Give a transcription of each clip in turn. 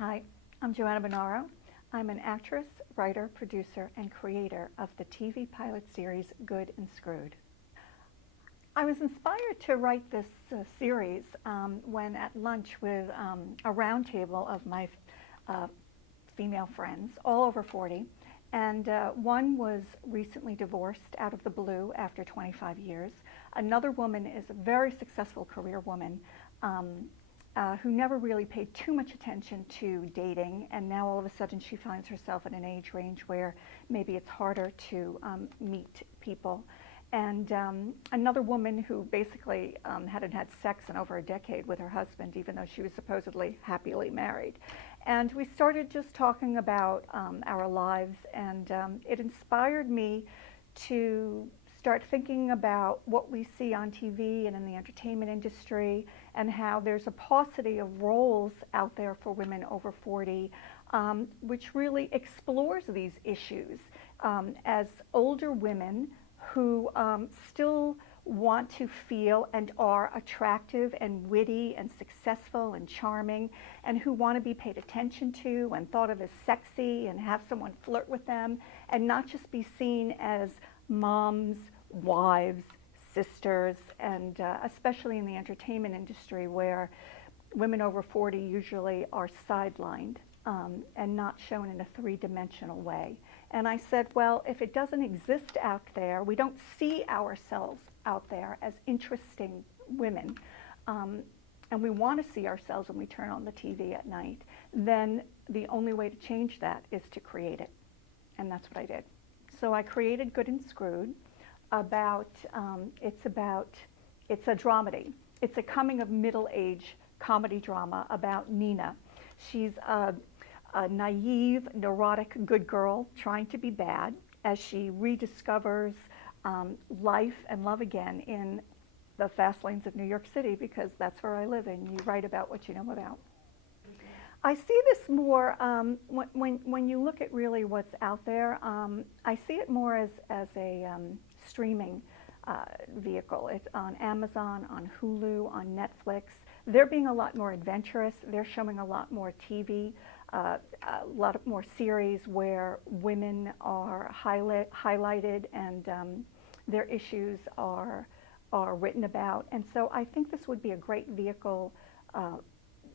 Hi, I'm Joanna Bonaro. I'm an actress, writer, producer, and creator of the TV pilot series Good and Screwed. I was inspired to write this series when at lunch with a roundtable of my uh, female friends, all over 40, and one was recently divorced out of the blue after 25 years. Another woman is a very successful career woman who never really paid too much attention to dating, and now all of a sudden she finds herself in an age range where maybe it's harder to meet people. And another woman who basically hadn't had sex in over a decade with her husband, even though she was supposedly happily married. And we started just talking about our lives, and it inspired me to start thinking about what we see on TV and in the entertainment industry, and how there's a paucity of roles out there for women over 40, which really explores these issues as older women who still want to feel and are attractive and witty and successful and charming, and who want to be paid attention to and thought of as sexy and have someone flirt with them, and not just be seen as moms, wives, sisters, and especially in the entertainment industry where women over 40 usually are sidelined and not shown in a three-dimensional way. And I said, well, if it doesn't exist out there, we don't see ourselves out there as interesting women, and we want to see ourselves when we turn on the TV at night, then the only way to change that is to create it. And that's what I did. So I created Good and Screwed. It's a dramedy. It's a coming of middle-age comedy drama about Nina. She's a naive, neurotic good girl trying to be bad as she rediscovers life and love again in the fast lanes of New York City, because that's where I live, and you write about what you know about. I see this more, when you look at really what's out there, I see it more as a streaming vehicle. It's on Amazon, on Hulu, on Netflix. They're being a lot more adventurous. They're showing a lot more TV, a lot more series where women are highlighted and their issues are written about. And so I think this would be a great vehicle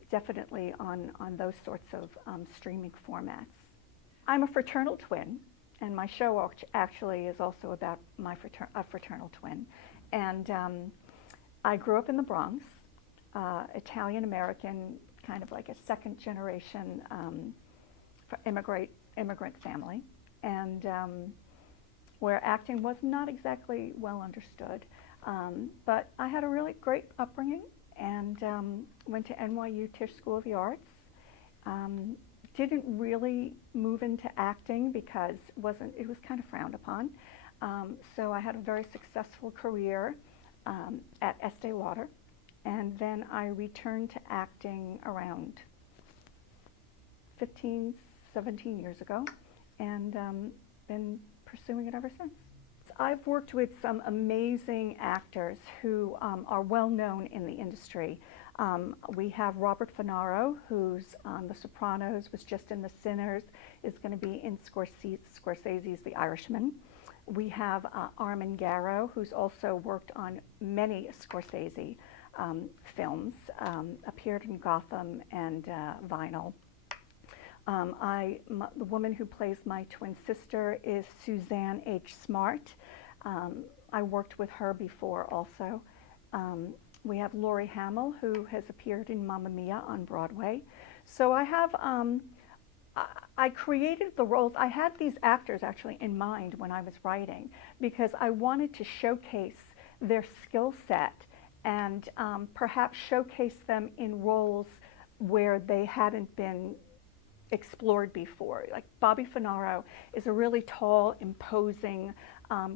definitely on those sorts of streaming formats. I'm a fraternal twin, and my show actually is also about a fraternal twin. And I grew up in the Bronx, Italian-American, kind of like a second-generation immigrant family, and where acting was not exactly well understood. But I had a really great upbringing, and went to NYU Tisch School of the Arts. Didn't really move into acting because it was kind of frowned upon. So I had a very successful career at Estee Lauder, and then I returned to acting around 15, 17 years ago, and been pursuing it ever since. I've worked with some amazing actors who are well known in the industry. We have Robert Bonaro, who's on The Sopranos, was just in The Sinners, is going to be in Scorsese's The Irishman. We have Armin Garrow, who's also worked on many Scorsese films, appeared in Gotham and Vinyl. The woman who plays my twin sister is Suzanne H. Smart. I worked with her before also. We have Laurie Hamill, who has appeared in Mamma Mia on Broadway. So I created the roles. I had these actors actually in mind when I was writing, because I wanted to showcase their skill set and perhaps showcase them in roles where they hadn't been explored before. Like Bobby Bonaro is a really tall, imposing,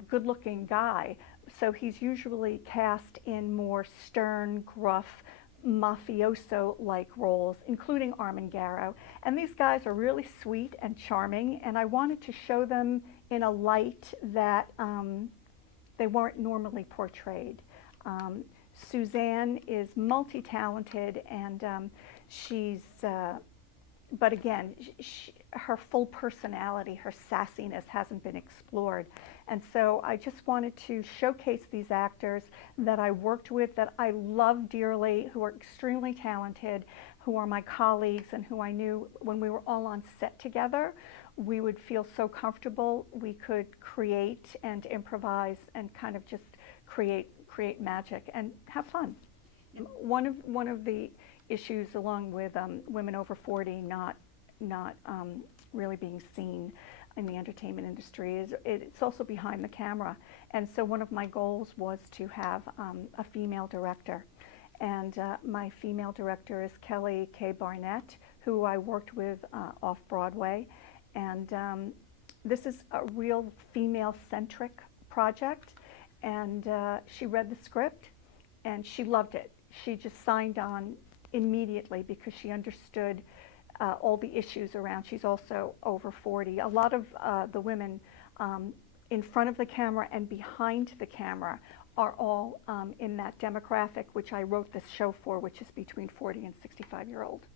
good-looking guy, so he's usually cast in more stern, gruff, mafioso-like roles, including Armin Garrow. And these guys are really sweet and charming, and I wanted to show them in a light that they weren't normally portrayed. Suzanne is multi-talented, and she's but again, her full personality, her sassiness hasn't been explored. And so I just wanted to showcase these actors that I worked with, that I love dearly, who are extremely talented, who are my colleagues, and who I knew when we were all on set together, we would feel so comfortable. We could create and improvise and kind of just create magic and have fun. One of the issues, along with women over 40 not really being seen in the entertainment industry, is it's also behind the camera. And so one of my goals was to have a female director. And my female director is Kelly K. Barnett, who I worked with off Broadway. And this is a real female-centric project. And she read the script, and she loved it. She just signed on immediately because she understood all the issues around. She's also over 40. A lot of the women in front of the camera and behind the camera are all in that demographic, which I wrote this show for, which is between 40 and 65-year-old.